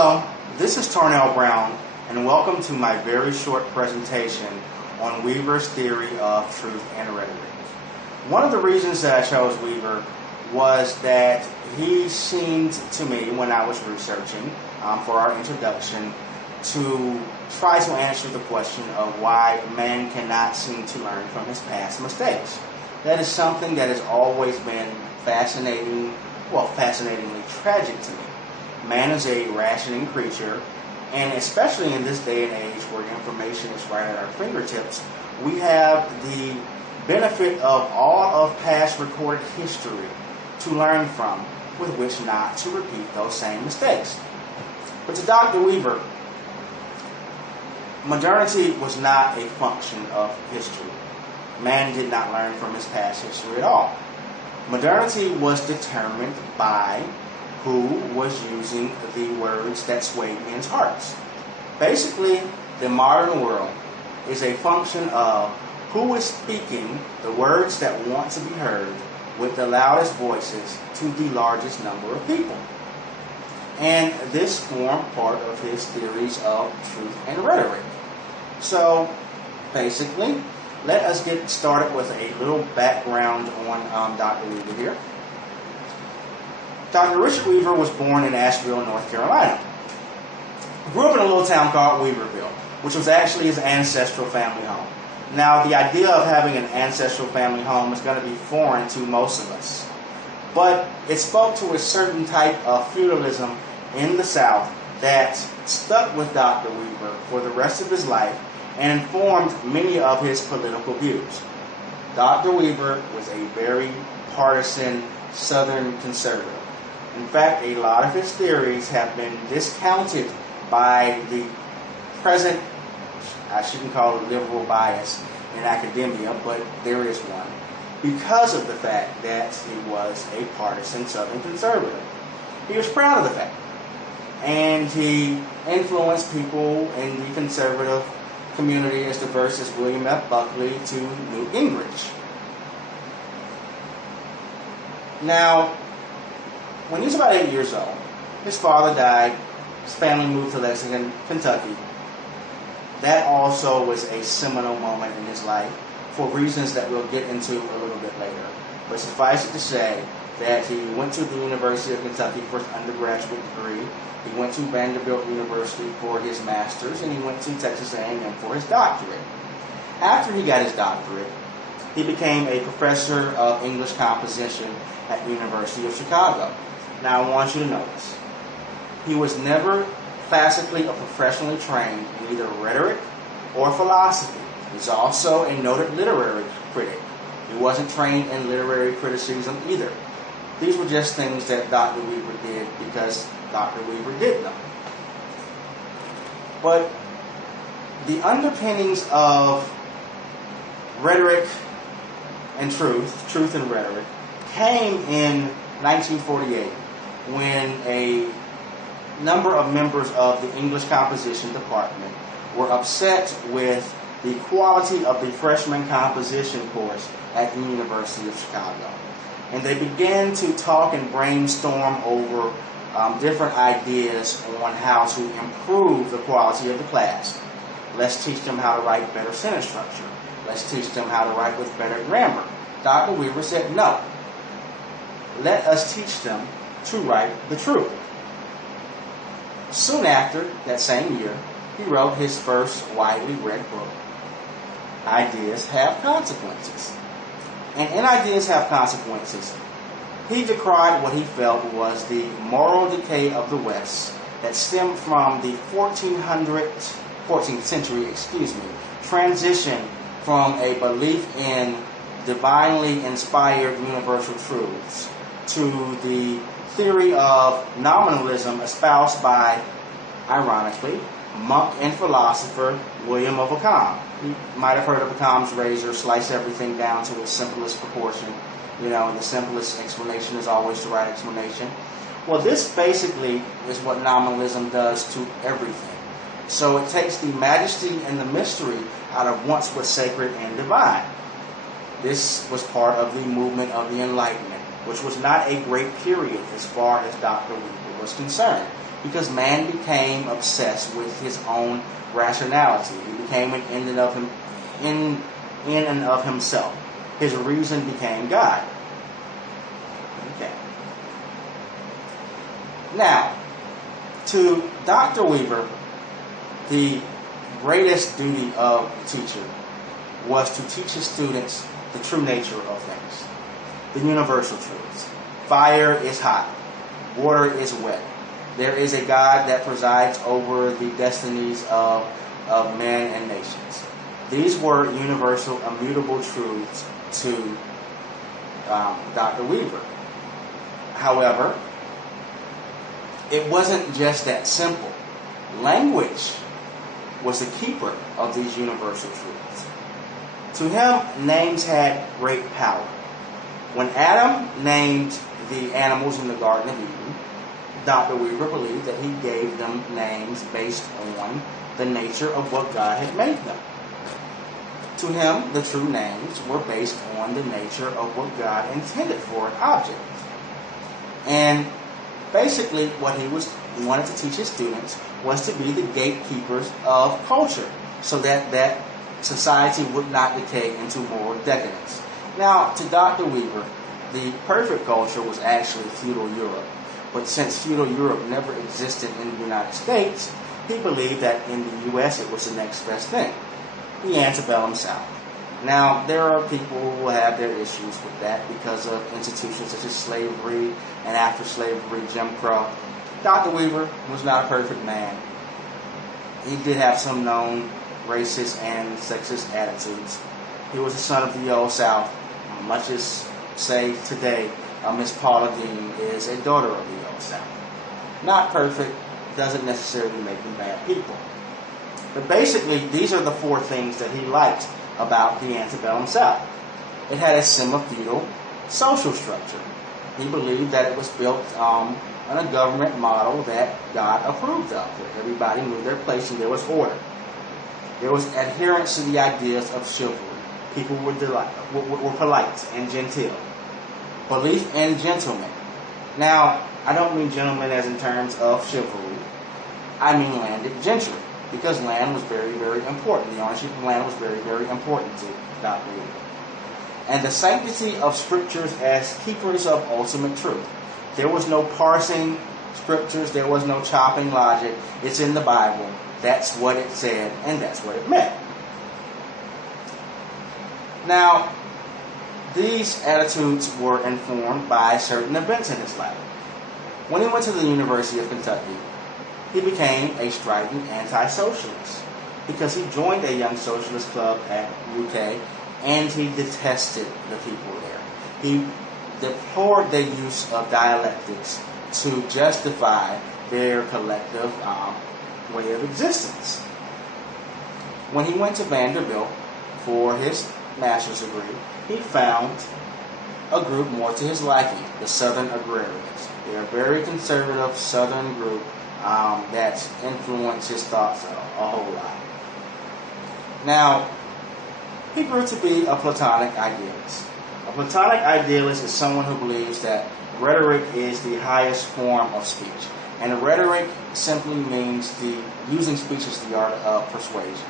Hello, this is Tarnell Brown, and welcome to my very short presentation on Weaver's theory of truth and rhetoric. One of the reasons that I chose Weaver was that he seemed to me, when I was researching for our introduction, to try to answer the question of why man cannot seem to learn from his past mistakes. That is something that has always been fascinatingly tragic to me. Man is a rationing creature, and especially in this day and age where information is right at our fingertips, we have the benefit of all of past recorded history to learn from, with which not to repeat those same mistakes. But to Dr. Weaver, modernity was not a function of history. Man did not learn from his past history at all. Modernity was determined by who was using the words that swayed men's hearts. Basically, the modern world is a function of who is speaking the words that want to be heard with the loudest voices to the largest number of people. And this formed part of his theories of truth and rhetoric. So, basically, let us get started with a little background on Dr. Weaver here. Dr. Richard Weaver was born in Asheville, North Carolina. He grew up in a little town called Weaverville, which was actually his ancestral family home. Now, the idea of having an ancestral family home is going to be foreign to most of us. But it spoke to a certain type of feudalism in the South that stuck with Dr. Weaver for the rest of his life and informed many of his political views. Dr. Weaver was a very partisan Southern conservative. In fact, a lot of his theories have been discounted by the present, I shouldn't call it liberal bias in academia, but there is one, because of the fact that he was a partisan Southern conservative. He was proud of the fact, and he influenced people in the conservative community as diverse as William F. Buckley to Newt Gingrich. Now, when he was about 8 years old, his father died, his family moved to Lexington, Kentucky. That also was a seminal moment in his life for reasons that we'll get into a little bit later. But suffice it to say that he went to the University of Kentucky for his undergraduate degree, he went to Vanderbilt University for his master's, and he went to Texas A&M for his doctorate. After he got his doctorate, he became a professor of English composition at the University of Chicago. Now, I want you to notice, he was never classically or professionally trained in either rhetoric or philosophy. He's also a noted literary critic. He wasn't trained in literary criticism either. These were just things that Dr. Weaver did because Dr. Weaver did them. But the underpinnings of rhetoric and truth and rhetoric, came in 1948 when a number of members of the English composition department were upset with the quality of the freshman composition course at the University of Chicago. And they began to talk and brainstorm over different ideas on how to improve the quality of the class. Let's teach them how to write better sentence structure. Let's teach them how to write with better grammar. Dr. Weaver said, no. Let us teach them to write the truth. Soon after, that same year, he wrote his first widely read book, Ideas Have Consequences. And in Ideas Have Consequences, he decried what he felt was the moral decay of the West that stemmed from the 14th century transition from a belief in divinely inspired universal truths to the theory of nominalism espoused by, ironically, monk and philosopher William of Ockham. You might have heard of Occam's razor, slice everything down to its simplest proportion. And the simplest explanation is always the right explanation. Well, this basically is what nominalism does to everything. So it takes the majesty and the mystery out of once was sacred and divine. This was part of the movement of the Enlightenment, which was not a great period as far as Dr. Weaver was concerned. because man became obsessed with his own rationality. He became an in and of himself. His reason became God. Okay. Now, to Dr. Weaver, the greatest duty of the teacher was to teach his students the true nature of things, the universal truths. Fire is hot, water is wet. There is a God that presides over the destinies of men and nations. These were universal, immutable truths to Dr. Weaver. However, it wasn't just that simple. Language was the keeper of these universal truths. To him, names had great power. When Adam named the animals in the Garden of Eden, Dr. Weaver believed that he gave them names based on the nature of what God had made them. To him, the true names were based on the nature of what God intended for an object. And basically, what he wanted to teach his students was to be the gatekeepers of culture, so that society would not decay into moral decadence. Now, to Dr. Weaver, the perfect culture was actually feudal Europe. But since feudal Europe never existed in the United States, he believed that in the U.S. it was the next best thing, the antebellum South. Now, there are people who will have their issues with that because of institutions such as slavery and after slavery, Jim Crow. Dr. Weaver was not a perfect man. He did have some known racist and sexist attitudes. He was a son of the old South, much as, say, today, Miss Paula Dean is a daughter of the old South. Not perfect doesn't necessarily make them bad people. But basically, these are the four things that he liked about the antebellum South. It had a semi-feudal social structure. He believed that it was built on a government model that God approved of, where everybody knew their place and there was order. There was adherence to the ideas of chivalry. People were polite and genteel. Belief in gentlemen. Now, I don't mean gentlemen as in terms of chivalry. I mean landed gentry, because land was very, very important. The ownership of land was very, very important to Dr. Weaver. And the sanctity of scriptures as keepers of ultimate truth. There was no parsing scriptures. There was no chopping logic. It's in the Bible. That's what it said, and that's what it meant. Now, these attitudes were informed by certain events in his life. When he went to the University of Kentucky, he became a strident anti-socialist because he joined a young socialist club at UK and he detested the people there. He deplored the use of dialectics to justify their collective way of existence. When he went to Vanderbilt for his master's degree, he found a group more to his liking, the Southern Agrarians. They're a very conservative Southern group that's influenced his thoughts a whole lot. Now, he grew to be a Platonic idealist. A Platonic idealist is someone who believes that rhetoric is the highest form of speech. And rhetoric simply means using speech as the art of persuasion.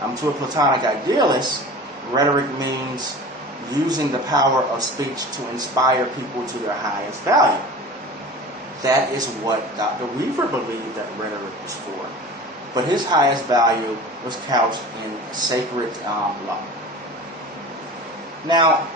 To a Platonic idealist, rhetoric means using the power of speech to inspire people to their highest value. That is what Dr. Weaver believed that rhetoric was for. But his highest value was couched in sacred law. Now,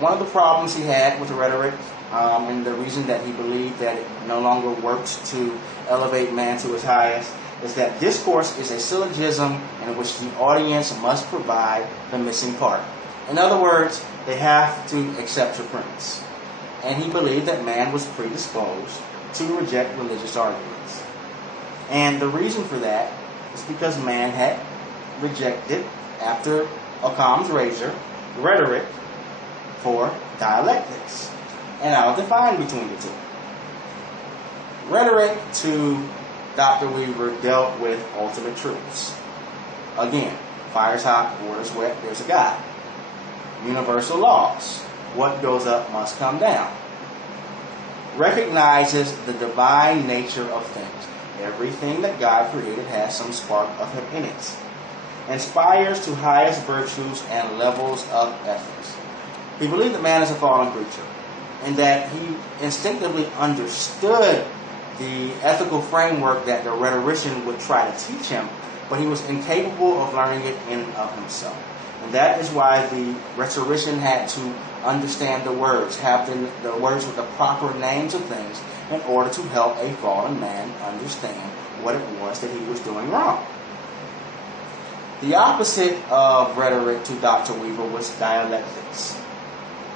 one of the problems he had with rhetoric, and the reason that he believed that it no longer worked to elevate man to his highest, is that discourse is a syllogism in which the audience must provide the missing part. In other words, they have to accept your premise. And he believed that man was predisposed to reject religious arguments. And the reason for that is because man had rejected, after Occam's razor, rhetoric for dialectics. And I'll define between the two. Rhetoric to Dr. Weaver dealt with ultimate truths. Again, fire's hot, water's wet, there's a God. Universal laws. What goes up must come down. recognizes the divine nature of things. Everything that God created has some spark of Him in it. Inspires to highest virtues and levels of ethics. He believed that man is a fallen creature, and that he instinctively understood the ethical framework that the rhetorician would try to teach him, but he was incapable of learning it in and of himself. And that is why the rhetorician had to understand the words, have the words with the proper names of things, in order to help a fallen man understand what it was that he was doing wrong. The opposite of rhetoric to Dr. Weaver was dialectics.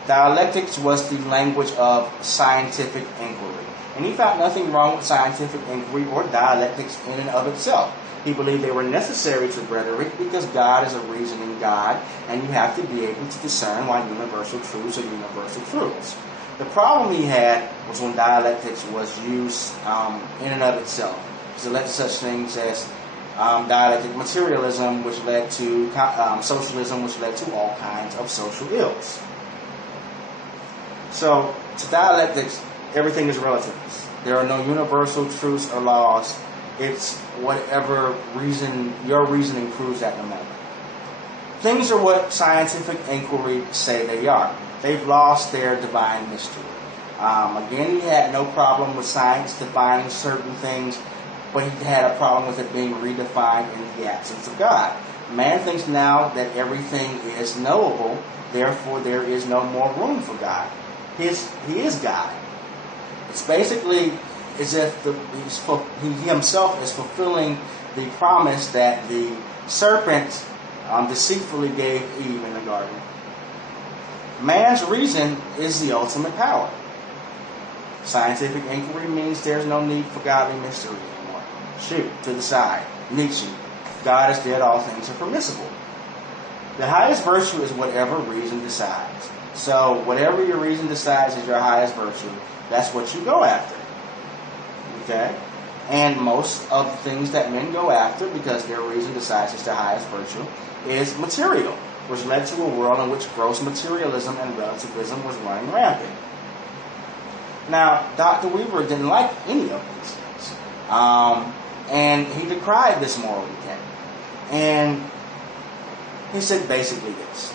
Dialectics was the language of scientific inquiry. And he found nothing wrong with scientific inquiry or dialectics in and of itself. He believed they were necessary to rhetoric because God is a reasoning God, and you have to be able to discern why universal truths are universal truths. The problem he had was when dialectics was used in and of itself. So it led to such things as dialectic materialism, which led to socialism, which led to all kinds of social ills. So, to dialectics, everything is relative. There are no universal truths or laws. It's whatever reason your reasoning proves at the moment. Things are what scientific inquiry say they are. They've lost their divine mystery. Again, he had no problem with science defining certain things, but he had a problem with it being redefined in the absence of God. Man thinks now that everything is knowable, therefore there is no more room for God. He is God. It's basically as if he himself is fulfilling the promise that the serpent deceitfully gave Eve in the garden. Man's reason is the ultimate power. Scientific inquiry means there's no need for godly mystery anymore. Shoot, to the side. Nietzsche. God is dead, all things are permissible. The highest virtue is whatever reason decides. So whatever your reason decides is your highest virtue, that's what you go after. Okay? And most of the things that men go after, because their reason decides it's their highest virtue, is material, which led to a world in which gross materialism and relativism was running rampant. Now, Dr. Weaver didn't like any of these things. And he decried this moral decay. And he said basically this.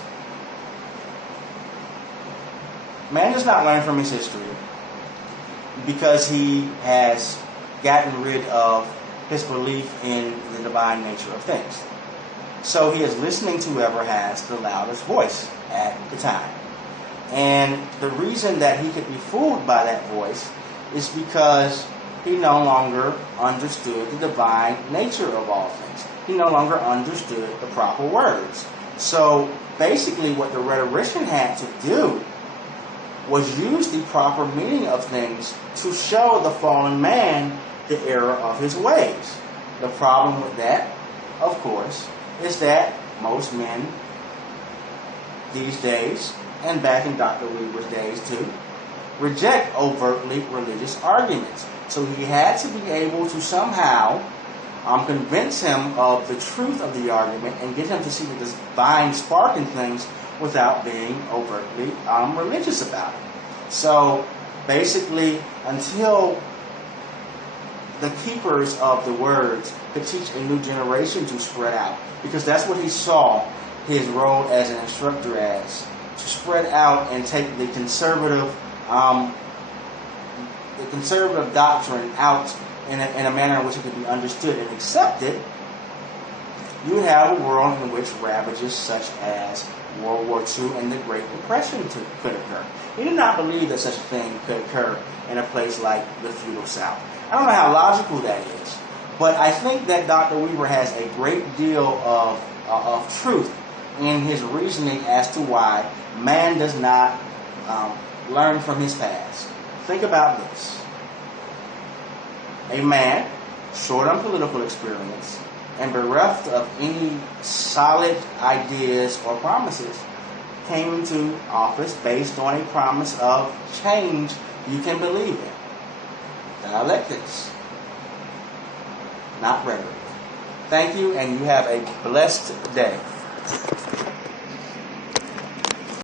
Man does not learn from his history because he has gotten rid of his belief in the divine nature of things. So he is listening to whoever has the loudest voice at the time. And the reason that he could be fooled by that voice is because he no longer understood the divine nature of all things. He no longer understood the proper words. So basically what the rhetorician had to do was use the proper meaning of things to show the fallen man the error of his ways. The problem with that, of course, is that most men these days, and back in Dr. Weaver's days too, reject overtly religious arguments. So he had to be able to somehow convince him of the truth of the argument and get him to see the divine spark in things without being overtly religious about it. So basically, until the keepers of the words could teach a new generation to spread out, because that's what he saw his role as an instructor as, to spread out and take the conservative doctrine out in a manner in which it could be understood and accepted. You would have a world in which ravages such as World War II and the Great Depression could occur. He did not believe that such a thing could occur in a place like the feudal South. I don't know how logical that is, but I think that Dr. Weaver has a great deal of truth in his reasoning as to why man does not learn from his past. Think about this. A man, short on political experience, and bereft of any solid ideas or promises, came into office based on a promise of change you can believe in. Dialectics, not rhetoric. Thank you, and you have a blessed day.